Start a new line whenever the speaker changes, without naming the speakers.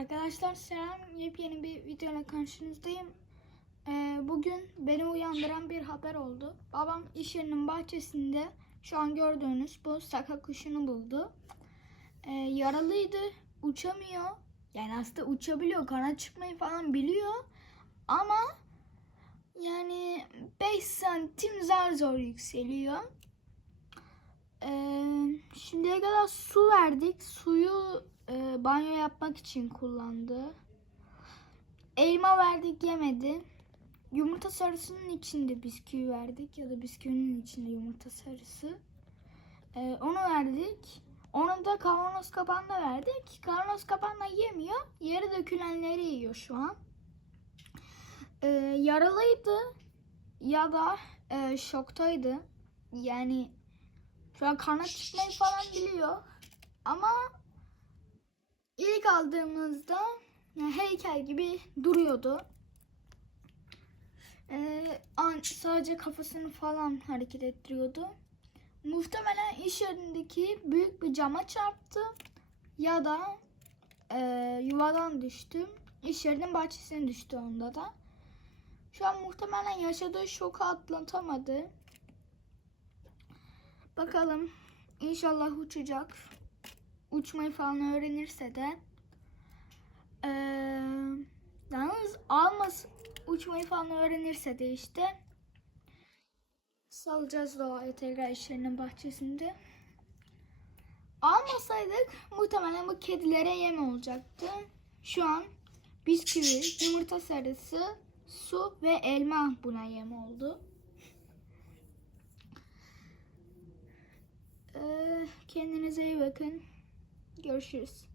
Arkadaşlar selam. Yepyeni bir videoyla karşınızdayım. Ee, bugün beni uyandıran bir haber oldu. Babam iş yerinin bahçesinde şu an gördüğünüz bu saka kuşunu buldu. Ee, yaralıydı. Uçamıyor. Yani aslında uçabiliyor. Kanat çıkmayı falan biliyor. Ama yani 5 santim zar zor yükseliyor. Ee, şimdiye kadar su verdik. Suyu e, banyo yapmak için kullandı. Elma verdik yemedi. Yumurta sarısının içinde bisküvi verdik ya da bisküvinin içinde yumurta sarısı. Ee, onu verdik. Onu da kavanoz kapağında verdik. Kavanoz kapağında yemiyor. Yere dökülenleri yiyor şu an. Ee, yaralıydı ya da e, şoktaydı. Yani şu an kanat çıkmayı falan biliyor. Ama ilk aldığımızda yani heykel gibi duruyordu. Ee, sadece kafasını falan hareket ettiriyordu. Muhtemelen iş yerindeki büyük bir cama çarptı ya da e, yuvadan düştü. İş yerinin bahçesine düştü onda da. Şu an muhtemelen yaşadığı şoku atlatamadı. Bakalım. İnşallah uçacak. Uçmayı falan öğrenirse de. Ee, yalnız almaz uçmayı falan öğrenirse de işte salacağız doğaya tekrar işlerinin bahçesinde. Almasaydık muhtemelen bu kedilere yem olacaktı. Şu an bisküvi, yumurta sarısı, su ve elma buna yem oldu. Kendinize iyi bakın. Görüşürüz.